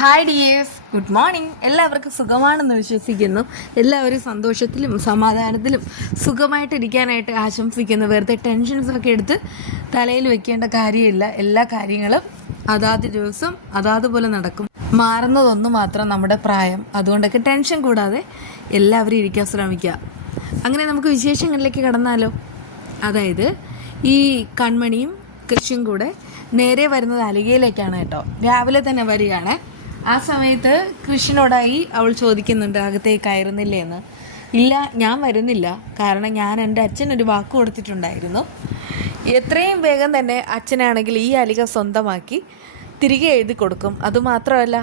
Hi dears, good morning. എല്ലാവർക്കും സുഖമാണെന്ന് വിശ്വസിക്കുന്നു. എല്ലാവരും സന്തോഷത്തിലും സമാധാനത്തിലും സുഖമായിട്ടിരിക്കാനായിട്ട് ആശംസിക്കുന്നു. വെറുതെ ടെൻഷൻസൊക്കെ എടുത്ത് തലയിൽ വെക്കേണ്ട കാര്യമില്ല. എല്ലാ കാര്യങ്ങളും അതാത് ദിവസം അതാതുപോലെ നടക്കും. മാറുന്നതൊന്നു മാത്രം നമ്മുടെ പ്രായം. അതുകൊണ്ടൊക്കെ ടെൻഷൻ കൂടാതെ എല്ലാവരും ഇരിക്കാൻ ശ്രമിക്കുക. അങ്ങനെ നമുക്ക് വിശേഷങ്ങളിലേക്ക് കടന്നാലോ. അതായത് ഈ കൺമണിയും കൃഷിയും കൂടെ നേരെ വരുന്നത് അലികയിലേക്കാണ് കേട്ടോ. രാവിലെ തന്നെ വരികയാണ്. ആ സമയത്ത് കൃഷിനോടായി അവൾ ചോദിക്കുന്നുണ്ട്, അകത്തേക്ക് കയറുന്നില്ലേ എന്ന്. ഇല്ല, ഞാൻ വരുന്നില്ല. കാരണം ഞാൻ എൻ്റെ അച്ഛനൊരു വാക്ക് കൊടുത്തിട്ടുണ്ടായിരുന്നു. എത്രയും വേഗം തന്നെ അച്ഛനാണെങ്കിൽ ഈ അലിക സ്വന്തമാക്കി തിരികെ എഴുതി കൊടുക്കും. അതുമാത്രമല്ല,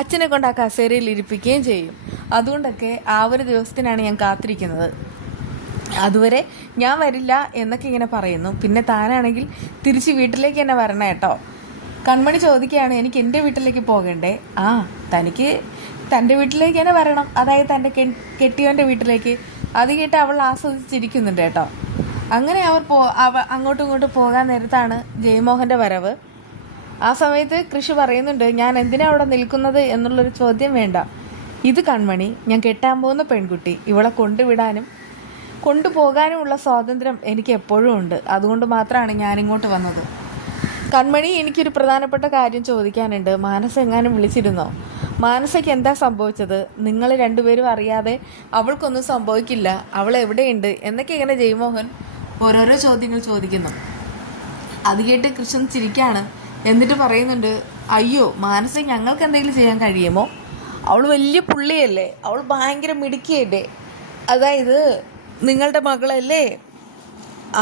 അച്ഛനെ കൊണ്ട് ആ കസേരയിൽ ഇരിപ്പിക്കുകയും ചെയ്യും. അതുകൊണ്ടൊക്കെ ആ ഒരു ദിവസത്തിനാണ് ഞാൻ കാത്തിരിക്കുന്നത്. അതുവരെ ഞാൻ വരില്ല എന്നൊക്കെ ഇങ്ങനെ പറയുന്നു. പിന്നെ താനാണെങ്കിൽ തിരിച്ച് വീട്ടിലേക്ക് തന്നെ വരണം കേട്ടോ. കൺമണി ചോദിക്കുകയാണ്, എനിക്ക് എൻ്റെ വീട്ടിലേക്ക് പോകണ്ടേ? ആ, തനിക്ക് തൻ്റെ വീട്ടിലേക്ക് തന്നെ വരണം, അതായത് തൻ്റെ കെട്ടിയവൻ്റെ വീട്ടിലേക്ക്. അത് കേട്ട് അവൾ ആസ്വദിച്ചിരിക്കുന്നുണ്ട് കേട്ടോ. അങ്ങനെ അവർ അങ്ങോട്ടും ഇങ്ങോട്ടും പോകാൻ നേരത്താണ് ജയമോഹൻ്റെ വരവ്. ആ സമയത്ത് കൃഷി പറയുന്നുണ്ട്, ഞാൻ എന്തിനാ അവിടെ നിൽക്കുന്നത് എന്നുള്ളൊരു ചോദ്യം വേണ്ട. ഇത് കൺമണി, ഞാൻ കെട്ടാൻ പോകുന്ന പെൺകുട്ടി. ഇവളെ കൊണ്ടുവിടാനും കൊണ്ടുപോകാനുമുള്ള സ്വാതന്ത്ര്യം എനിക്ക് എപ്പോഴും ഉണ്ട്. അതുകൊണ്ട് മാത്രമാണ് ഞാനിങ്ങോട്ട് വന്നത്. കൺമണി, എനിക്കൊരു പ്രധാനപ്പെട്ട കാര്യം ചോദിക്കാനുണ്ട്. മാനസ എങ്ങാനും വിളിച്ചിരുന്നോ? മാനസയ്ക്ക് എന്താ സംഭവിച്ചത്? നിങ്ങൾ രണ്ടുപേരും അറിയാതെ അവൾക്കൊന്നും സംഭവിക്കില്ല. അവൾ എവിടെയുണ്ട് എന്നൊക്കെ ഇങ്ങനെ ജയമോഹൻ ഓരോരോ ചോദ്യങ്ങൾ ചോദിക്കുന്നു. അത് കേട്ട് കൃഷ്ണൻ ചിരിക്കാണ്. എന്നിട്ട് പറയുന്നുണ്ട്, അയ്യോ മാനസ, ഞങ്ങൾക്ക് എന്തെങ്കിലും ചെയ്യാൻ കഴിയുമോ? അവൾ വലിയ പുള്ളിയല്ലേ, അവൾ ഭയങ്കര മിടുക്കിയല്ലേ. അതായത് നിങ്ങളുടെ മകളല്ലേ,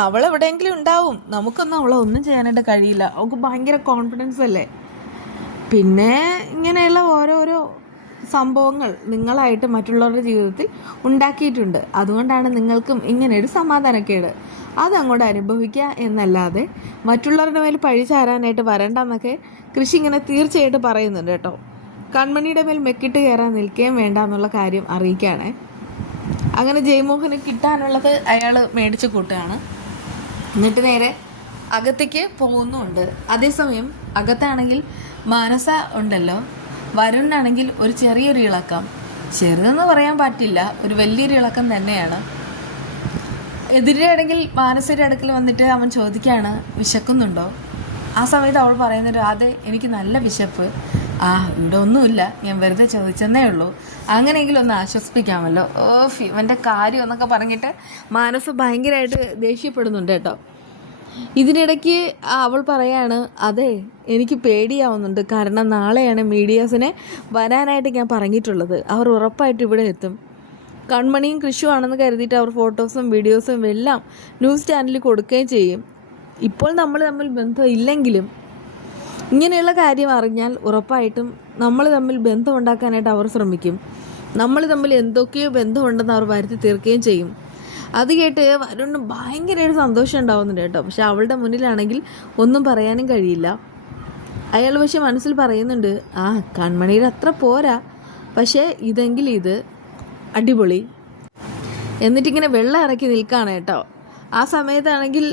അവളെവിടെയെങ്കിലും ഉണ്ടാവും. നമുക്കൊന്നും അവളെ ഒന്നും ചെയ്യാനായിട്ട് കഴിയില്ല. അവൾക്ക് ഭയങ്കര കോൺഫിഡൻസ് അല്ലേ. പിന്നെ ഇങ്ങനെയുള്ള ഓരോരോ സംഭവങ്ങൾ നിങ്ങളായിട്ട് മറ്റുള്ളവരുടെ ജീവിതത്തിൽ ഉണ്ടാക്കിയിട്ടുണ്ട്. അതുകൊണ്ടാണ് നിങ്ങൾക്കും ഇങ്ങനെയൊരു സമാധാനക്കേട്. അതങ്ങോട്ട് അനുഭവിക്കുക എന്നല്ലാതെ മറ്റുള്ളവരുടെ മേൽ പഴി ചാരാനായിട്ട് വരണ്ടെന്നൊക്കെ കൃഷി ഇങ്ങനെ തീർച്ചയായിട്ടും പറയുന്നുണ്ട് കേട്ടോ. കൺമണിയുടെ മേൽ മെക്കിട്ട് കയറാൻ നിൽക്കുകയും വേണ്ട എന്നുള്ള കാര്യം അറിയിക്കുകയാണ്. അങ്ങനെ ജയമോഹന് കിട്ടാനുള്ളത് അയാൾ മേടിച്ച് കൂട്ടുകയാണ്. എന്നിട്ട് നേരെ അകത്തേക്ക് പോകുന്നുമുണ്ട്. അതേസമയം അകത്താണെങ്കിൽ മാനസ ഉണ്ടല്ലോ, വരുണാണെങ്കിൽ ഒരു ചെറിയൊരു ഇളക്കം. ചെറുതെന്ന് പറയാൻ പറ്റില്ല, ഒരു വലിയൊരു ഇളക്കം തന്നെയാണ്. എതിരെയാണെങ്കിൽ മാനസയുടെ അടുക്കൽ വന്നിട്ട് അവൻ ചോദിക്കുകയാണ്, വിശക്കുന്നുണ്ടോ? ആ സമയത്ത് അവൾ പറയുന്നുണ്ട്, അതെ, എനിക്ക് നല്ല വിശപ്പ്. ഇവിടെ ഒന്നുമില്ല, ഞാൻ വെറുതെ ചോദിച്ചെന്നേ ഉള്ളൂ. അങ്ങനെയെങ്കിലും ഒന്ന് ആശ്വസിപ്പിക്കാമല്ലോ. ഇവൻ്റെ കാര്യം എന്നൊക്കെ പറഞ്ഞിട്ട് മാനസ ഭയങ്കരമായിട്ട് ദേഷ്യപ്പെടുന്നുണ്ട് കേട്ടോ. ഇതിനിടയ്ക്ക് അവൾ പറയാണ്, അതെ, എനിക്ക് പേടിയാവുന്നുണ്ട്. കാരണം നാളെയാണ് മീഡിയാസിനെ വരാനായിട്ട് ഞാൻ പറഞ്ഞിട്ടുള്ളത്. അവർ ഉറപ്പായിട്ട് ഇവിടെ എത്തും. കൺമണിയും കൃഷിയുമാണെന്ന് കരുതിയിട്ട് അവർ ഫോട്ടോസും വീഡിയോസും എല്ലാം ന്യൂസ് ചാനലിൽ കൊടുക്കുകയും ചെയ്യും. ഇപ്പോൾ നമ്മൾ തമ്മിൽ ബന്ധം ഇല്ലെങ്കിലും ഇങ്ങനെയുള്ള കാര്യം അറിഞ്ഞാൽ ഉറപ്പായിട്ടും നമ്മൾ തമ്മിൽ ബന്ധം ഉണ്ടാക്കാനായിട്ട് അവർ ശ്രമിക്കും. നമ്മൾ തമ്മിൽ എന്തൊക്കെയോ ബന്ധമുണ്ടെന്ന് അവർ വരുത്തി തീർക്കുകയും ചെയ്യും. അത് കേട്ട് വരുണ് ഭയങ്കരമായിട്ട് സന്തോഷം ഉണ്ടാവുന്നുണ്ട് കേട്ടോ. പക്ഷെ അവളുടെ മുന്നിലാണെങ്കിൽ ഒന്നും പറയാനും കഴിയില്ല. അയാൾ പക്ഷെ മനസ്സിൽ പറയുന്നുണ്ട്, കൺമണിയുടെ അത്ര പോരാ, പക്ഷേ ഇതെങ്കിലും ഇത് അടിപൊളി. എന്നിട്ടിങ്ങനെ വെള്ളം ഇറക്കി നിൽക്കുകയാണ് കേട്ടോ. ആ സമയത്താണെങ്കിൽ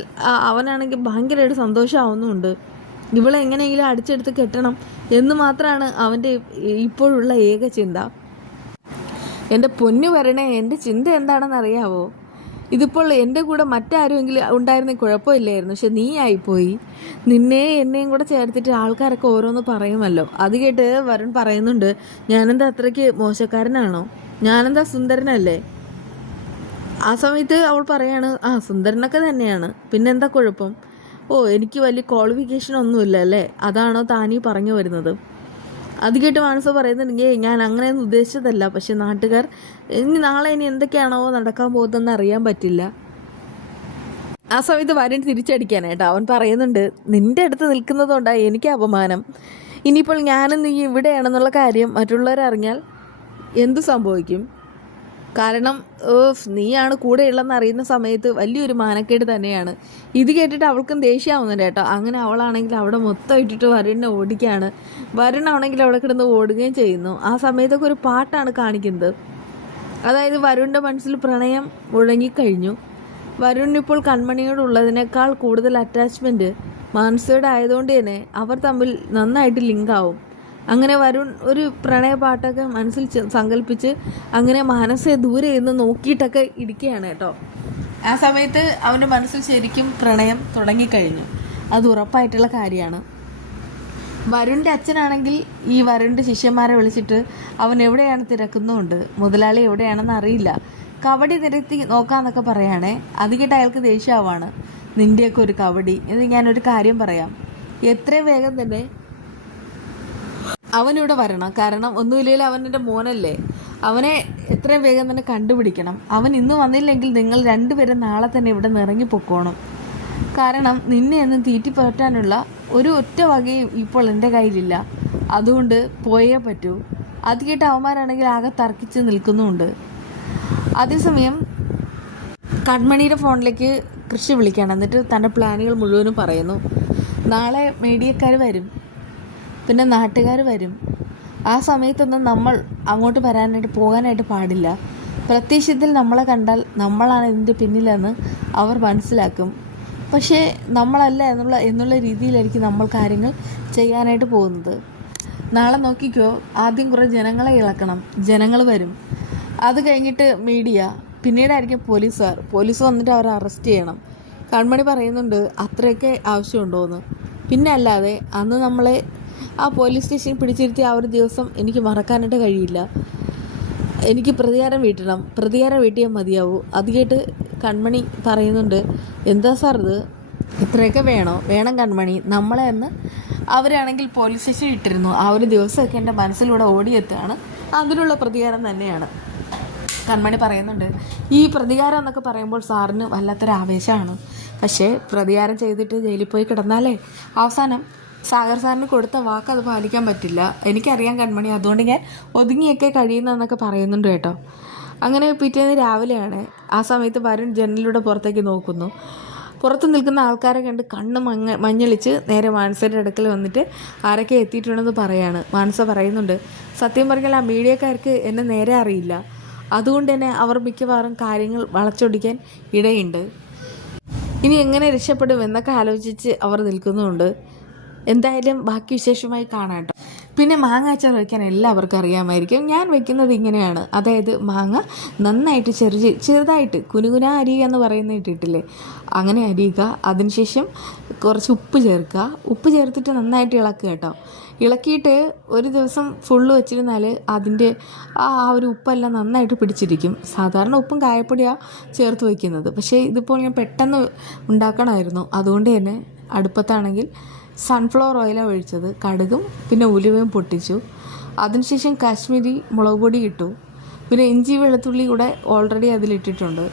അവനാണെങ്കിൽ ഭയങ്കരമായിട്ട് സന്തോഷമാവുന്നുമുണ്ട്. ഇവളെ എങ്ങനെയെങ്കിലും അടിച്ചെടുത്ത് കെട്ടണം എന്ന് മാത്രമാണ് അവൻ്റെ ഇപ്പോഴുള്ള ഏക ചിന്ത. എൻ്റെ പൊന്നു വരണേ, എൻ്റെ ചിന്ത എന്താണെന്ന് അറിയാവോ? ഇതിപ്പോൾ എൻ്റെ കൂടെ മറ്റാരുമെങ്കിലും ഉണ്ടായിരുന്നെങ്കിൽ കുഴപ്പമില്ലായിരുന്നു. പക്ഷെ നീ ആയിപ്പോയി. എന്നെയും കൂടെ ചേർത്തിട്ട് ആൾക്കാരൊക്കെ ഓരോന്ന് പറയുമല്ലോ. അത് കേട്ട് വരുൺ പറയുന്നുണ്ട്, ഞാനെന്താ അത്രയ്ക്ക് മോശക്കാരനാണോ? ഞാനെന്താ സുന്ദരനല്ലേ? ആ സമയത്ത് അവൾ പറയാണ്, സുന്ദരനൊക്കെ തന്നെയാണ്, പിന്നെന്താ കുഴപ്പം? എനിക്ക് വലിയ ക്വാളിഫിക്കേഷൻ ഒന്നുമില്ല അല്ലേ? അതാണോ താനീ പറഞ്ഞു വരുന്നത്? അത് കേട്ട് മനസ്സ് പറയുന്നുണ്ടെങ്കിൽ, ഞാൻ അങ്ങനെയൊന്നും ഉദ്ദേശിച്ചതല്ല. പക്ഷെ നാട്ടുകാർ നാളെ ഇനി എന്തൊക്കെയാണോ നടക്കാൻ പോകുന്നതെന്ന് അറിയാൻ പറ്റില്ല. ആ സമയത്ത് വരുൺ തിരിച്ചടിക്കാനായിട്ടോ അവൻ പറയുന്നുണ്ട്, നിന്റെ അടുത്ത് നിൽക്കുന്നതുകൊണ്ടാണ് എനിക്ക് അപമാനം. ഇനിയിപ്പോൾ ഞാനും നീ ഇവിടെയാണെന്നുള്ള കാര്യം മറ്റുള്ളവരറിഞ്ഞാൽ എന്തു സംഭവിക്കും? കാരണം നീയാണ് കൂടെ ഉള്ളതെന്ന് അറിയുന്ന സമയത്ത് വലിയൊരു മാനക്കേട് തന്നെയാണ്. ഇത് കേട്ടിട്ട് അവൾക്കും ദേഷ്യമാവുന്നുണ്ട് കേട്ടോ. അങ്ങനെ അവളാണെങ്കിൽ അവിടെ മൊത്തം ഇട്ടിട്ട് വരുണിനെ ഓടിക്കുകയാണ്. വരുണാണെങ്കിൽ അവിടെ കിടന്ന് ഓടുകയും ചെയ്യുന്നു. ആ സമയത്തൊക്കെ ഒരു പാട്ടാണ് കാണിക്കുന്നത്. അതായത് വരുണിൻ്റെ മനസ്സിൽ പ്രണയം മുഴങ്ങിക്കഴിഞ്ഞു. വരുണിനിപ്പോൾ കൺമണിയോടുള്ളതിനേക്കാൾ കൂടുതൽ അറ്റാച്ച്മെൻറ്റ് മാനസയുടെ ആയതുകൊണ്ട് തന്നെ അവർ തമ്മിൽ നന്നായിട്ട് ലിങ്കാവും. അങ്ങനെ വരുൺ ഒരു പ്രണയപാട്ടൊക്കെ മനസ്സിൽ സങ്കല്പിച്ച് അങ്ങനെ മനസ്സെ ദൂരെ നിന്ന് നോക്കിയിട്ടൊക്കെ ഇരിക്കുകയാണ് കേട്ടോ. ആ സമയത്ത് അവൻ്റെ മനസ്സിൽ ശരിക്കും പ്രണയം തുടങ്ങിക്കഴിഞ്ഞു. അത് ഉറപ്പായിട്ടുള്ള കാര്യമാണ്. വരുണിൻ്റെ അച്ഛനാണെങ്കിൽ ഈ വരുണിൻ്റെ ശിഷ്യന്മാരെ വിളിച്ചിട്ട് അവൻ എവിടെയാണ് തിരക്കുന്നുമുണ്ട്, മുതലാളി എവിടെയാണെന്ന് അറിയില്ല, കബഡി നിരത്തി നോക്കാന്നൊക്കെ പറയുകയാണേ. അത് കേട്ട് അയാൾക്ക് ദേഷ്യമാവാണ്. നിൻ്റെയൊക്കെ ഒരു കബഡി, ഇത് ഞാനൊരു കാര്യം പറയാം, എത്രയും വേഗം തന്നെ അവനിവിടെ വരണം. കാരണം ഒന്നുമില്ലെങ്കിൽ അവൻ്റെ മോനല്ലേ, അവനെ എത്രയും വേഗം തന്നെ കണ്ടുപിടിക്കണം. അവൻ ഇന്ന് വന്നില്ലെങ്കിൽ നിങ്ങൾ രണ്ടുപേരും നാളെ തന്നെ ഇവിടെ നിന്ന് ഇറങ്ങിപ്പോക്കോണം. കാരണം നിന്നെ ഒന്നും തീറ്റിപ്പറ്റാനുള്ള ഒരു ഒറ്റ വകയും ഇപ്പോൾ എൻ്റെ കയ്യിലില്ല, അതുകൊണ്ട് പോയേ പറ്റൂ. അത് കേട്ട് അവന്മാരാണെങ്കിൽ ആകെ തർക്കിച്ച് നിൽക്കുന്നുമുണ്ട്. അതേസമയം കൺമണിയുടെ ഫോണിലേക്ക് കൃഷി വിളിക്കുകയാണ്. എന്നിട്ട് തൻ്റെ പ്ലാനുകൾ മുഴുവനും പറയുന്നു. നാളെ മീഡിയക്കാർ വരും, പിന്നെ നാട്ടുകാർ വരും. ആ സമയത്തൊന്നും നമ്മൾ അങ്ങോട്ട് പോകാനായിട്ട് പാടില്ല. പ്രത്യക്ഷത്തിൽ നമ്മളെ കണ്ടാൽ നമ്മളാണ് ഇതിൻ്റെ പിന്നിലെന്ന് അവർ മനസ്സിലാക്കും. പക്ഷേ നമ്മളല്ല എന്നുള്ള രീതിയിലായിരിക്കും നമ്മൾ കാര്യങ്ങൾ ചെയ്യാനായിട്ട് പോകുന്നത്. നാളെ നോക്കിക്കോ, ആദ്യം കുറേ ജനങ്ങളെ ഇളക്കണം, ജനങ്ങൾ വരും. അത് കഴിഞ്ഞിട്ട് മീഡിയ, പിന്നീടായിരിക്കും പോലീസ് വന്നിട്ട് അവരെ അറസ്റ്റ് ചെയ്യണം. കൺമണി പറയുന്നുണ്ട് അത്രയൊക്കെ ആവശ്യമുണ്ടോയെന്ന്. പിന്നെ അല്ലാതെ അന്ന് നമ്മളെ ആ പോലീസ് സ്റ്റേഷനിൽ പിടിച്ചിരുത്തി ആ ഒരു ദിവസം എനിക്ക് മറക്കാനായിട്ട് കഴിയില്ല. എനിക്ക് പ്രതികാരം വീട്ടിയാൽ മതിയാവൂ. അത് കേട്ട് കൺമണി പറയുന്നുണ്ട്, എന്താ സാർ ഇത്, ഇത്രയൊക്കെ വേണം കൺമണി, നമ്മളെ എന്ന് അവരാണെങ്കിൽ പോലീസ് സ്റ്റേഷനിൽ ഇട്ടിരുന്നു. ആ ഒരു ദിവസമൊക്കെ എൻ്റെ മനസ്സിലൂടെ ഓടിയെത്തുകയാണ്, അതിനുള്ള പ്രതികാരം തന്നെയാണ്. കൺമണി പറയുന്നുണ്ട്, ഈ പ്രതികാരം എന്നൊക്കെ പറയുമ്പോൾ സാറിന് വല്ലാത്തൊരു ആവേശമാണ്. പക്ഷേ പ്രതികാരം ചെയ്തിട്ട് ജയിലിൽ പോയി കിടന്നാലേ അവസാനം സാഗർ സാറിന് കൊടുത്ത വാക്ക് അത് പാലിക്കാൻ പറ്റില്ല. എനിക്കറിയാം കൺമണി, അതുകൊണ്ട് ഞാൻ ഒതുങ്ങിയൊക്കെ കഴിയുന്നതെന്നൊക്കെ പറയുന്നുണ്ട് കേട്ടോ. അങ്ങനെ പിറ്റേന്ന് രാവിലെയാണ്. ആ സമയത്ത് വരുൺ ജനലിലൂടെ പുറത്തേക്ക് നോക്കുന്നു. പുറത്ത് നിൽക്കുന്ന ആൾക്കാരെ കണ്ട് കണ്ണ് മഞ്ഞളിച്ച് നേരെ മാനസയുടെ അടുക്കൽ വന്നിട്ട് ആരൊക്കെ എത്തിയിട്ടുണ്ടെന്ന് പറയാണ്. മാനസ പറയുന്നുണ്ട്, സത്യം പറഞ്ഞാൽ ആ മീഡിയക്കാർക്ക് എന്നെ നേരെ അറിയില്ല, അതുകൊണ്ട് തന്നെ അവർ മിക്കവാറും കാര്യങ്ങൾ വളച്ചൊടിക്കാൻ ഇടയുണ്ട്. ഇനി എങ്ങനെ രക്ഷപ്പെടും എന്നൊക്കെ ആലോചിച്ച് അവർ നിൽക്കുന്നുമുണ്ട്. എന്തായാലും ബാക്കി വിശേഷമായി കാണാം കേട്ടോ. പിന്നെ മാങ്ങ അച്ചാർ വയ്ക്കാൻ എല്ലാവർക്കും അറിയാമായിരിക്കും. ഞാൻ വെക്കുന്നത് ഇങ്ങനെയാണ്. അതായത് മാങ്ങ നന്നായിട്ട് ചെറുതായിട്ട് കുനുകുനാ അരിയുക എന്ന് പറയുന്നത് ഇട്ടിട്ടില്ലേ, അങ്ങനെ അരിയുക. അതിനുശേഷം കുറച്ച് ഉപ്പ് ചേർക്കുക. ഉപ്പ് ചേർത്തിട്ട് നന്നായിട്ട് ഇളക്കുക കേട്ടോ. ഇളക്കിയിട്ട് ഒരു ദിവസം ഫുള്ള് വെച്ചിരുന്നാൽ അതിൻ്റെ ആ ഒരു ഉപ്പെല്ലാം നന്നായിട്ട് പിടിച്ചിരിക്കും. സാധാരണ ഉപ്പും കായപ്പൊടിയാണ് ചേർത്ത് വയ്ക്കുന്നത്. പക്ഷേ ഇതിപ്പോൾ ഞാൻ പെട്ടെന്ന് ഉണ്ടാക്കണമായിരുന്നു, അതുകൊണ്ട് തന്നെ അടുപ്പത്താണെങ്കിൽ സൺഫ്ലവർ ഓയിലാണ് ഒഴിച്ചത്. കടുകും പിന്നെ ഉലുവയും പൊട്ടിച്ചു. അതിനുശേഷം കാശ്മീരി മുളക് പൊടി ഇട്ടു. പിന്നെ ഇഞ്ചി വെളുത്തുള്ളി കൂടെ ഓൾറെഡി അതിലിട്ടിട്ടുണ്ട്.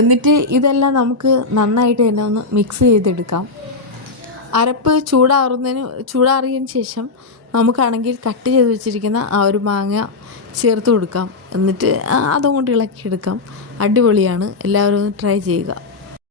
എന്നിട്ട് ഇതെല്ലാം നമുക്ക് നന്നായിട്ട് തന്നെ ഒന്ന് മിക്സ് ചെയ്തെടുക്കാം. അരപ്പ് ചൂടാറിയതിന് ശേഷം നമുക്കാണെങ്കിൽ കട്ട് ചെയ്ത് വെച്ചിരിക്കുന്ന ആ ഒരു മാങ്ങ ചേർത്ത് കൊടുക്കാം. എന്നിട്ട് അതുകൊണ്ട് ഇളക്കിയെടുക്കാം. അടിപൊളിയാണ്, എല്ലാവരും ഒന്ന് ട്രൈ ചെയ്യുക.